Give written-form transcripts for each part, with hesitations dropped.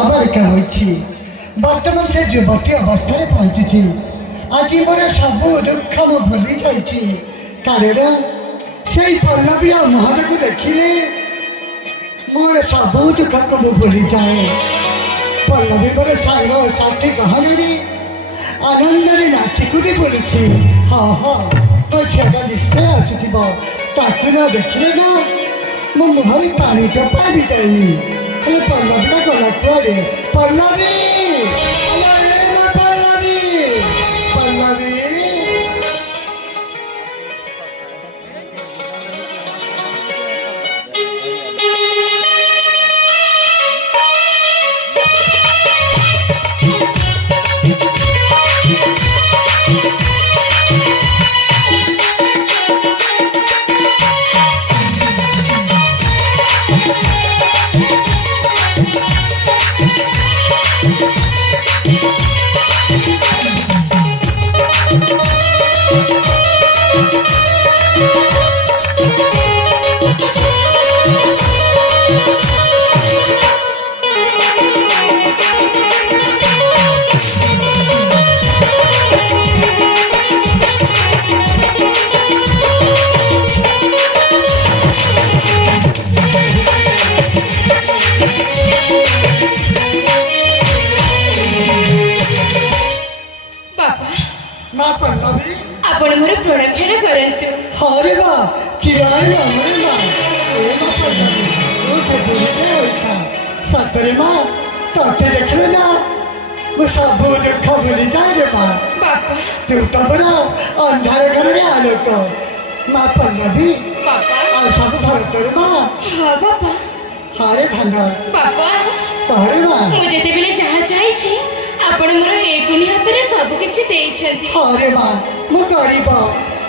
नाबालिका होइछि बर्तमान से युवती अवस्था पहुंची आज मोर सब दुख मु भूली जाइछि कारण से पल्लवी मुहर को देखिले मोर सब दुख को मु भूली जाए। पल्लवी मोर सांग साथी गहने आनंद नाचिकुटी बोलुछि हाँ हाँ मो झीटा निश्चय आसुथिबो ताकू न देखिले ना मो मुहर पानी टपा भी जाइनी पल्लवी गला कुआड़े पल्लवी आपण मोर प्रणाम खेल करंतु। अरे बा चिराई मामरे बा ए बा पल्लवी ओ तो बोलते होइछा सतरे मां तोते देखले ना वो सब दुख भूली जाए रे बा बापा तू तो बड़ा अंधारे घर रे आलो तो मां पल्लवी बापा आ सब भरतर मां हाँ बापा हारे धन्ना बापा तोरे मां मुझे ते बेले जहाँ चाहिए आपण मोर एकुनी हाथ रे सब किछि देइछंती। अरे मां मु गरीब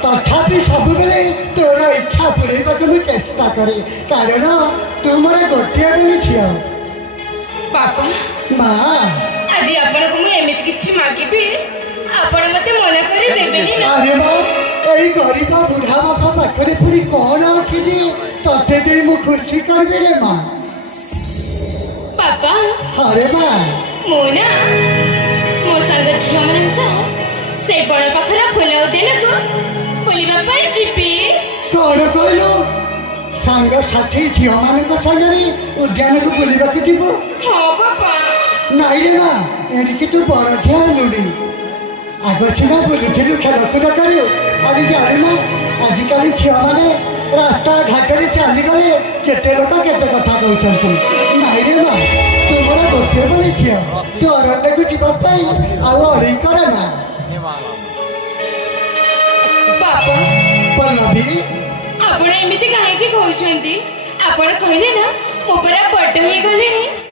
तथापि सब बेले तोर इच्छा पूरेबा को चेष्टा करे कारण तू मोर गोटिया बेली छिया बापा मां आज आपण को मु एमिति किछि मागिबी आपण मते मना करी देबेनी ना। अरे मां एई गरीब बुढ़ा बापा पाखरे पुरी कोन अछि जे तते दे मु खुशी करबे रे मां बापा अरे मां मोना मो संग झियो मन सह से बड़ पाखरा फुल उद्यान को बुलिबा पई जिबी कोन कहलो संग साथी झियो मान संगे उद्यान को बुलिबा के जीवो हाँ बापा नाई रे मां एनिके तू बड़ झियो लुडी आगो छिना बुलुथिलु खेलकूद करू आज जाने ना आजिकल झियो माने रास्ता घाट रे चली गले केते लोक केते कथा कहउछंती नाई रे मां तुमरा गोटे बोली झियो तू अरण्य को जीवा पाई आउ अड़ी करे ना बापा पल्लवी आपण एमिति काहे की कहउछंती आपण कहले ना मोबरा बड्ड हे गलेनी